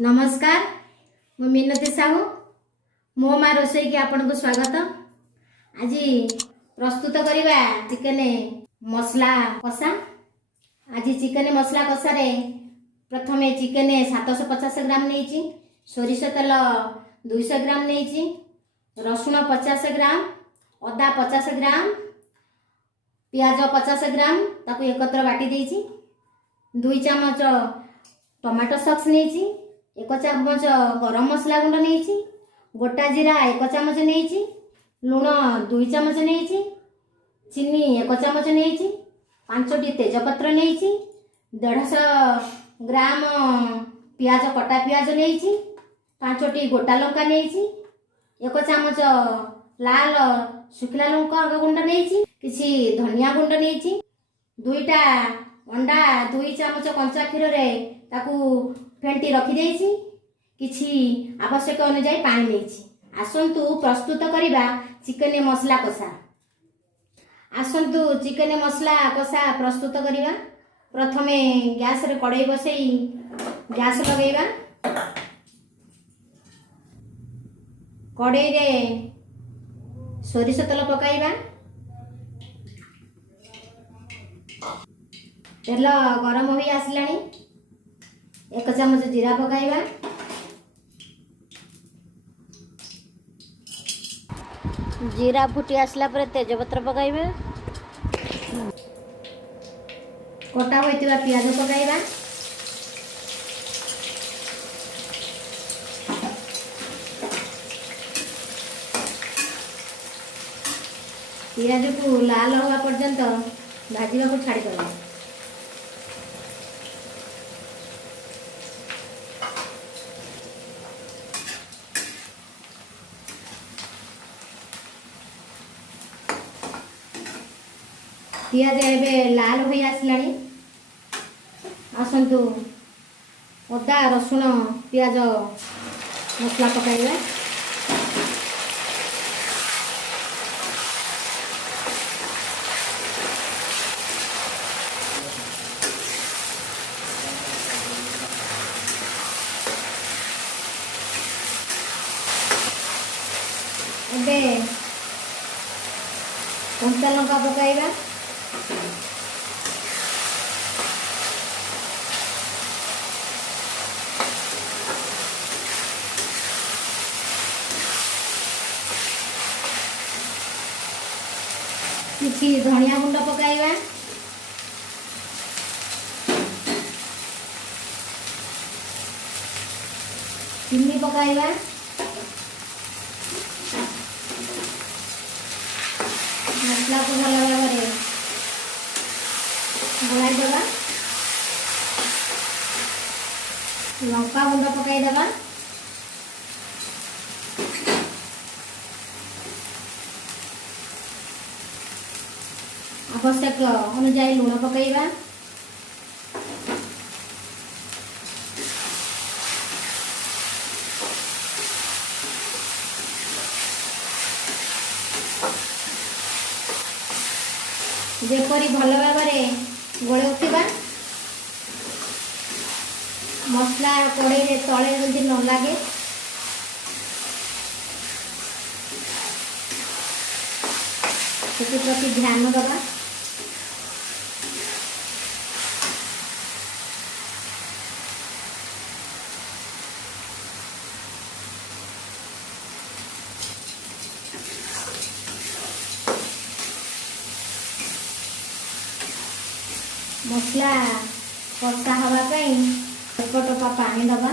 नमस्कार, मु मिनती साहू मो माँ रोसई की आपन को स्वागत। आज प्रस्तुत करवा चिकेन मसला कषा। आज चिकेन मसला कषा रे प्रथमे चिकेन 750 ग्राम नहीं, सोरिष तेल 200 ग्राम नहीं, रसुण 50 ग्राम, अदा 50 ग्राम, प्याज 50 ग्राम ताकू एकत्र बाटी देछि। 2 चमच टमाटो सॉस नहीं, 1 चमच गरम मसला गुंड नहीं, गोटा जीरा 1 चमच नहीं, लुण 2 चमच नहीं, चीनी 1 चमच नहीं, 5टी तेजपत्र नहीं, 150 ग्राम प्याज कटा प्याज नहीं, 5टी गोटा लंका नहीं, 1 चमच लाल शुखला लंका गुंड नहीं, किसी धनिया गुंड नहीं, 2टा अंडा 2 चमच कंचा क्षीर रे ताकू फेंटी रखी देछि, किछि आवश्यक अनुसार पानी नेछि। आसंतु प्रस्तुत करिबा चिकेन मसला कषा। आसंतु चिकेन मसला कषा प्रस्तुत करिबा। प्रथमे गैस रे कड़ाई बसई गैस लगेगा। कड़ाई रे सोरिष तेल पकाइबा। तेल गरम हो आसलानी। 1 चमच जीरा पकाइबा। जीरा फुटी आसला पर तेजपत्र पकाइबा। कटा होइतिबा प्याज पकाइबा। प्याज को लाल होगा पर्यंत भाजीबा को छाड़ी देबा। पियाज एबे लाल हो आसलानी। आसंतु अदा रसुण पियाज मसला पकाइबा। एबे कंचा लंका पकाइबा। किछि धनिया गुंड पकाइबा। चीनी पकाइबा। मसला को भल भाव गोलाई देवा। लंका गुंड पकाई देवा। आवश्यक अनुसार लुण पकाइबा। जेपरी भल भाव गोले उठा मसला कड़ाई रे तले जल्दी न लगे प्रति ध्यान दबा। मसला कषा हाँवाई 1 टोपा पानी दबा।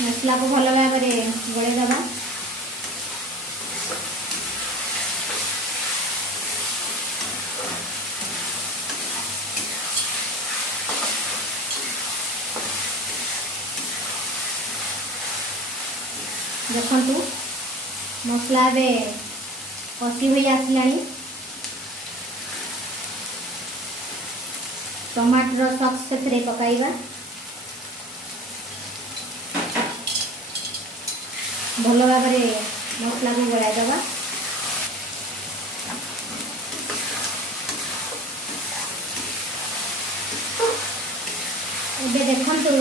मसला को भल भाव गोले दबा। देखु मसला बे कषि हो आसलानी। टमाटर सॉस से पकाइबा। भल भाव मसला को गोलाई दबा। ଏବେ ଦେଖନ୍ତୁ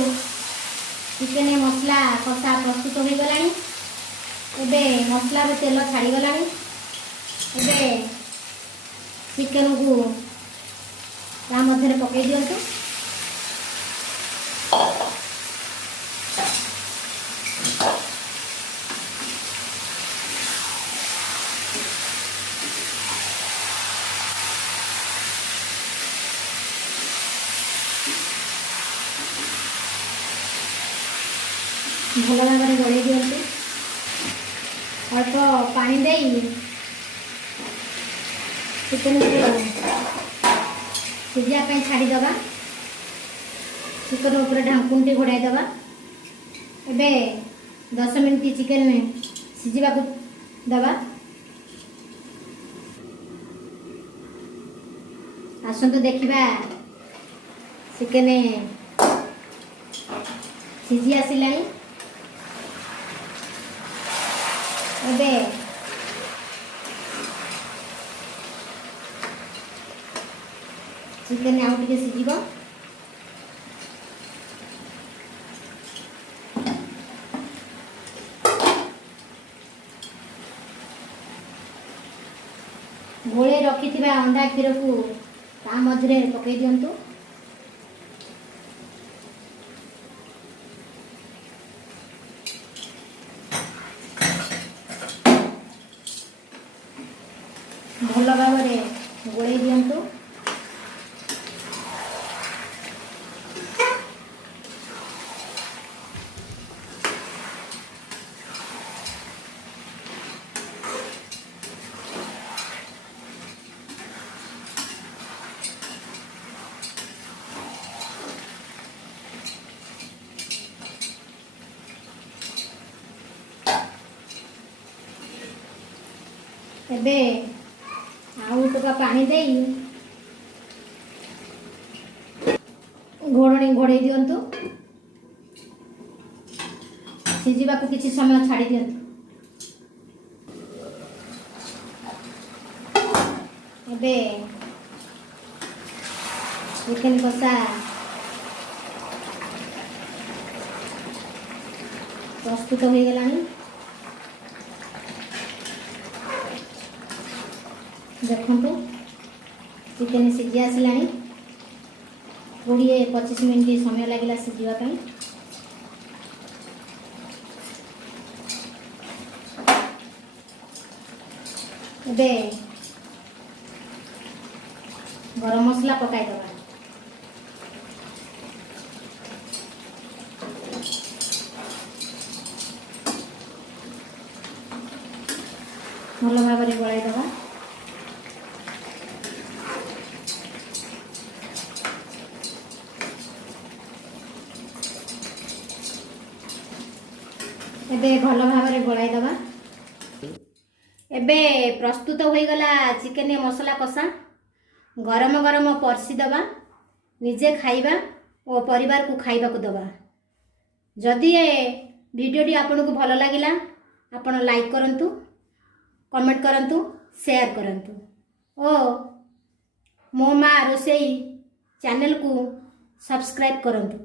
ଚିକେନ ମସଲା କଷା ପ୍ରସ୍ତୁତ ହୋଇଗଲାଣି। ଏବେ ମସଲାର ତେଲ ଛାଡ଼ିଗଲାଣି। ଏବେ ଚିକେନକୁ ତା ମଧ୍ୟରେ ପକାଇ ଦିଅନ୍ତୁ। ଭଲ ଭାବରେ ଗୋଳେଇ ଦିଅନ୍ତୁ। ଅଳ୍ପ ପାଣି ଦେଇ ଚିକେନକୁ ସିଝିବା ପାଇଁ ଛାଡ଼ିଦେବା। ଚିକେନ ଉପରେ ଢାଙ୍କୁଣଟି ଘୋଡ଼ାଇ ଦେବା। ଏବେ 10 ମିନିଟ୍ ଚିକେନ ସିଝିବାକୁ ଦେବା। ଆସନ୍ତୁ ଦେଖିବା ଚିକେନ ସିଝି ଆସିଲାଣି। ଏବେ ଚିକେନ ଆଉ ଟିକେ ସିଝିବ। ଗୋଳେଇ ରଖିଥିବା ଅଣ୍ଡା କ୍ଷୀରକୁ ତା ମଧ୍ୟରେ ପକାଇ ଦିଅନ୍ତୁ। ଭଲ ଭାବରେ ଗୋଳେଇ ଦିଅନ୍ତୁ। ଏବେ ଆଉ ଟୋପା ପାଣି ଦେଇ ଘୋଡ଼ଣୀ ଘୋଡ଼େଇ ଦିଅନ୍ତୁ। ସିଝିବାକୁ କିଛି ସମୟ ଛାଡ଼ି ଦିଅନ୍ତୁ। ଏବେ ଚିକେନ କଷା ପ୍ରସ୍ତୁତ ହୋଇଗଲାଣି। ଦେଖନ୍ତୁ ଚିକେନ ସିଝି ଆସିଲାଣି। 20-25 ମିନିଟ୍ ସମୟ ଲାଗିଲା ସିଝିବା ପାଇଁ। ଏବେ ଗରମ ମସଲା ପକାଇଦେବା। ଭଲ ଭାବରେ ଗୋଳାଇ ଦେବା। ଏବେ ଭଲ ଭାବରେ ଗୋଳାଇ ଦେବା। ଏବେ ପ୍ରସ୍ତୁତ ହୋଇଗଲା ଚିକେନ ମସଲା କଷା। ଗରମ ଗରମ ପରସି ଦେବା, ନିଜେ ଖାଇବା ଓ ପରିବାରକୁ ଖାଇବାକୁ ଦେବା। ଯଦି ଏ ଭିଡ଼ିଓଟି ଆପଣଙ୍କୁ ଭଲ ଲାଗିଲା ଆପଣ ଲାଇକ୍ କରନ୍ତୁ, କମେଣ୍ଟ କରନ୍ତୁ, ସେୟାର କରନ୍ତୁ ଓ ମୋ ମା ରୋଷେଇ ଚ୍ୟାନେଲକୁ ସବସ୍କ୍ରାଇବ୍ କରନ୍ତୁ।